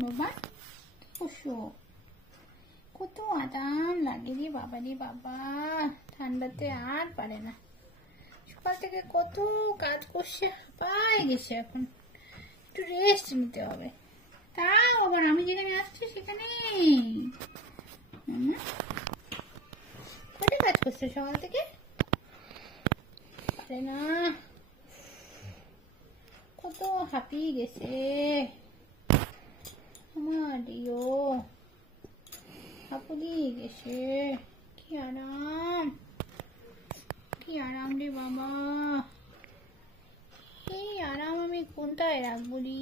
বাবা করছো? কত আরাম লাগে রে বাবা রে বাবা, ঠান্ডাতে আর পারে না। সকাল থেকে কত কাজ করছে, হাঁপায় গেছে, এখন একটু রেস্ট নিতে হবে। তাও আবার আমি যেখানে আসছি সেখানে কত কাজ করছে সকাল থেকে, পারে না, কত হাঁপিয়ে গেছে আমার ডিও, হাঁপুড়িয়ে গেছে। কি আরাম, কি আরাম রে বাবা, এই আরাম আমি কোনটায় রাখবো রে।